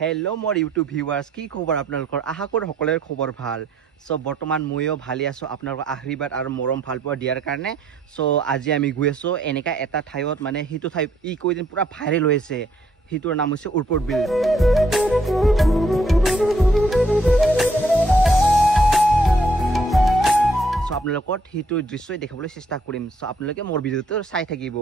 Hello more YouTube viewers কি খবৰ আপোনালোকৰ আশা কৰো সকলোৰে খবৰ ভাল সো বৰ্তমান ময়ো ভালি আছো আপোনালোকৰ আশীৰ্বাদ আৰু মৰম ভাল পোৱা দিয়াৰ কাৰণে সো আজি আমি গৈ আছো এনেকা এটা ঠাইত মানে হিটো ঠাই ই কইদিন পুৰা ভাইৰেল হৈছে হিটোৰ নাম হৈছে উৰপট বিল সো আপোনালোকৰ হিটো দৃশ্য দেখাবলৈ চেষ্টা কৰিম সো আপোনালোকে মোৰ ভিডিওটো চাই থাকিব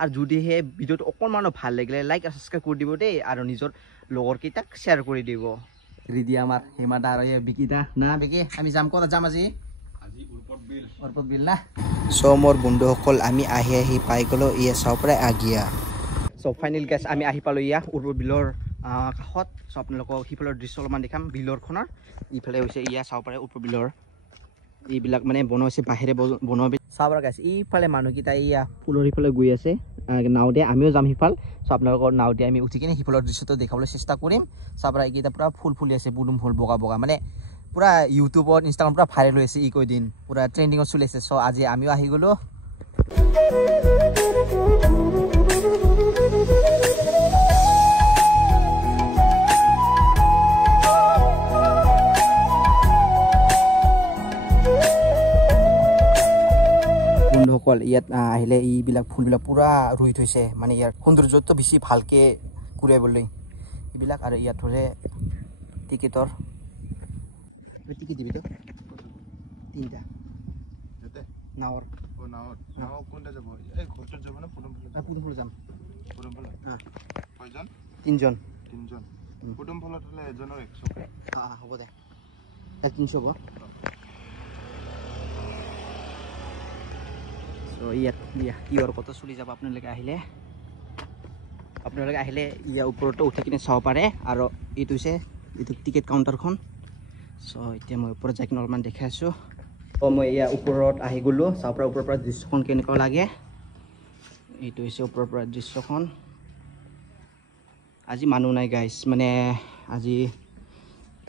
আৰু যদি হে ভিডিওটো অকনমান ভাল লাগিলে লাইক আৰু সাবস্ক্ৰাইব কৰি দিব দেই আৰু নিজৰ লগৰ কিটাক শেয়াৰ কৰি দিব ৰিদি আমাৰ হেমাদা আৰু বিকিদা না বিকি আমি যাম ক'ত যাম আজি উৰপট বিল না সো মোৰ বন্ধুসকল আমি আহি পাই গলো ইয়া চাওপৰা আগিয়া সো ফাইনাল গাইস আমি আহি পালো ইয়া উৰপট বিলৰ কাষত সো আপোনালোকক হিফালৰ দৃশ্য অলপমান দেখাম বিলৰখনৰ ইফালে হৈছে ইয়া চাওপৰা উৰপট বিলৰ এইবিলাক মানে বনাইছে বাহিৰে বনোৱা চাওপৰা গাইস ইফালে মানুহকিটা ইয়া ফুলৰ ইফালে গৈ আছে নাও দিয়ে আমিও যাম হিফাল সো আপোনালোকৰ নাও দিয়ে আমি উঠি কিনে হিফালৰ দৃশ্যটো দেখাবলৈ চেষ্টা কৰিম চাওপৰা এইকেইটা পুৰা ফুল ফুলি আছে বুডুম ফুল বগা বগা মানে পুৰা ইউটিউবত ইনষ্টাগ্ৰাম পুৰা ভাইৰেল হৈছে ই কইদিন পুৰা ট্ৰেন্ডিংত চলি আছে সো আজি আমিও আহি গলো বন্ধুসকল ইয়াত আহিলে এইবিলাক ফুলবিলাক পুৰা ৰুই থৈছে মানে ইয়াৰ সৌন্দৰ্যটো বেছি ভালকে কুৰাবলৈ এইবিলাক আৰু ইয়াত ধৰে টিকেটৰ টিকেট দিবি তো তিনটা নাৱৰ নাও কোনটা যাব এই ঘৰটোত যাব না পুডুমফল যাম পুডুমফল হ্যাঁ কয়জন তিনজন পুডুমফলত হলে এজনৰ 100 হ্যাঁ হ'ব দে 300 হ'ব সো ইয়াৰ কথা চলি যাব আপোনালোকে আহিলে ইয়াৰ ওপৰতো উঠি কিনে চাব পাৰে আৰু এইটো হৈছে এইটো টিকেট কাউণ্টাৰখন সো এতিয়া মই ওপৰত যাই কিনে অলপমান দেখাই আছো মই ইয়াৰ ওপৰত আহি গলো চাব পৰা ওপৰৰ পৰা দৃশ্যখন কেনেকুৱা লাগে এইটো হৈছে ওপৰৰ পৰা দৃশ্যখন আজি মানুহ নাই গাইছ মানে আজি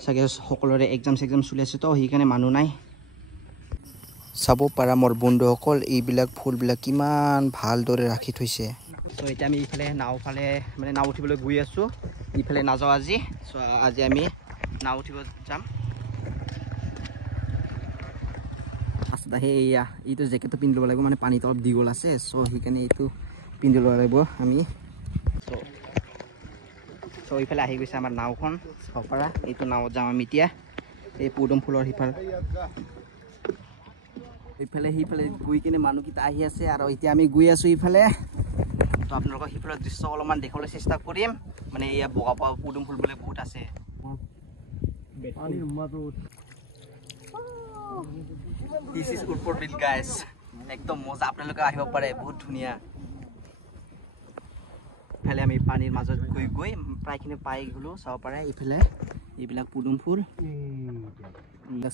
চাগে সকলোৰে এক্সাম চলি আছে তো সেইকাৰণে মানুহ নাই চাব পাৰা মোৰ বন্ধুসকল এইবিলাক ফুলবিলাক কিমান ভালদৰে ৰাখি থৈছে সো এতিয়া আমি ইফালে নাও উঠিবলৈ গৈ আছো ইফালে নাযাওঁ আজি সো আজি আমি নাও উঠিব যাম আচ্ছা হেয়া এইটো জেকেটটো পিন্ধি ল'ব লাগিব মানে পানীটো অলপ দীঘল আছে সো সেইকাৰণে এইটো পিন্ধি ল'ব লাগিব আমি সো ইফালে আহি গৈছে আমাৰ নাওখন চাব পাৰা এইটো নাৱত যাম আমি এতিয়া এই পুডুম ফুলৰ সিফালে গৈ কিনে মানুহকেইটা আহি আছে আৰু এতিয়া আমি গৈ আছো ইফালে তো আপোনালোকক সিফালৰ দৃশ্য অলপমান দেখাবলৈ চেষ্টা কৰিম মানে এয়া বগা বগা পুডুম ফুল বোলে বহুত আছে This is উৰপট বিল গাইস একদম মজা আপোনালোকে আহিব পাৰে বহুত ধুনীয়া ইফালে আমি পানীৰ মাজত গৈ প্ৰায়খিনি পাই গলো চাব পাৰে ইফালে এইবিলাক পুডুম ফুল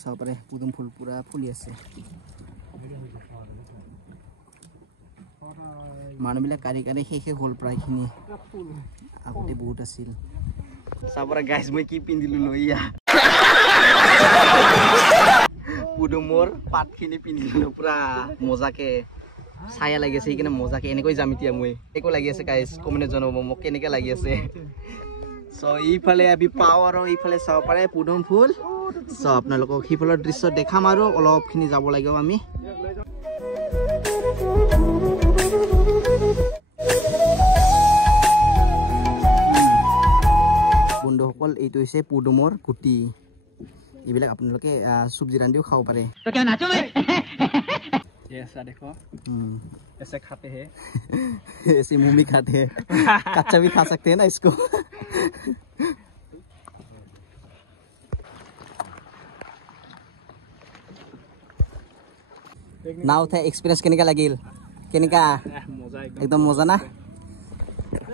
চাব পাৰে পুডুম ফুল পুৰা ফুলি আছে মানুহবিলাক কাৰি শেষে হ'ল প্ৰায়খিনি আগতে বহুত আছিল চাব পাৰে গাইস মই কি পিন্ধিলো লইয়া পুডুমৰ পাতখিনি পিন্ধিলো পুৰা মজাকে ছায়া লাগি আছে সেইকাৰণে মজাকে এনেকৈ যাম এতিয়া মই একো লাগি আছে গাইস কমেণ্টত জনাব মোক কেনেকৈ লাগি আছে সো এইফালে আমি পাওঁ আৰু এইফালে চাব পাৰে পুডুম ফুল সো আপোনালোকক সিফালৰ দৃশ্য দেখাম আৰু অলপখিনি যাব লাগিব আমি বন্ধুসকল এইটো হৈছে পুডুমৰ গুটি এইবিলাক আপোনালোকে চব্জি ৰান্ধিও খাব পাৰে তো क्या नाचो मैं ये ऐसा देखो ऐसे खाते हैं ऐसे मुंह में खाते हैं कच्चा भी खा सकते हैं ना इसको नाउ थे एक्सपीरियंस केनेका লাগিল কেনেকা মজা একদম মজা না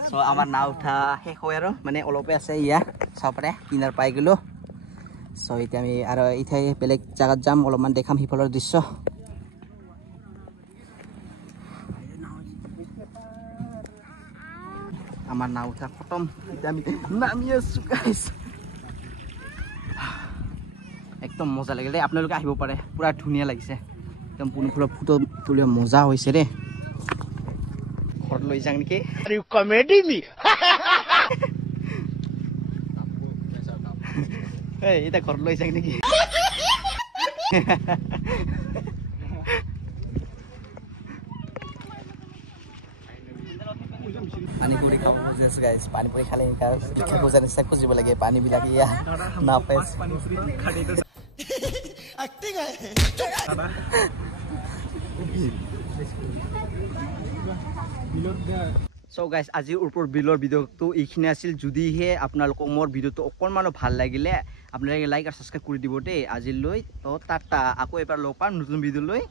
সো আমাৰ নাও উঠা শেষ হয় আৰু মানে অলপে আছে ইয়া চাব পাৰে কিনাৰ পাই গলো সো এতিয়া আমি আৰু ইঠাই বেলেগ জায়গাত যাম অলপমান দেখাম হিফালৰ দৃশ্য আমাৰ নাও উঠা খতম এতিয়া আমি নামি আছো গাইস একদম মজা লাগিল আপোনালোকে আহিব পাৰে পুৰা ধুনীয়া লাগিছে একদম পুনৰ ফটো তুলিব মজা হৈছে ৰে ঘৰত লৈ যাং নেকি কমেডি মি এই এটা ঘৰত লৈ যাক নেকি পানী পুৰি খাব খুজিছো গাইছ পানী পুৰি খালে লিখা খোজা নিচিনা খুজিব লাগে পানীবিলাক ইয়া নাপায় সো গাইজ আজিৰ ওপৰ বিলৰ ভিডিঅ'টো এইখিনি আছিল যদিহে আপোনালোকক মোৰ ভিডিঅ'টো অকণমানো ভাল লাগিলে আপোনালোকে লাইক আৰু সাবস্ক্ৰাইব কৰি দিব দেই আজিলৈ তো টাটা আকৌ এবাৰ লগ পাম নতুন ভিডিঅ' লৈ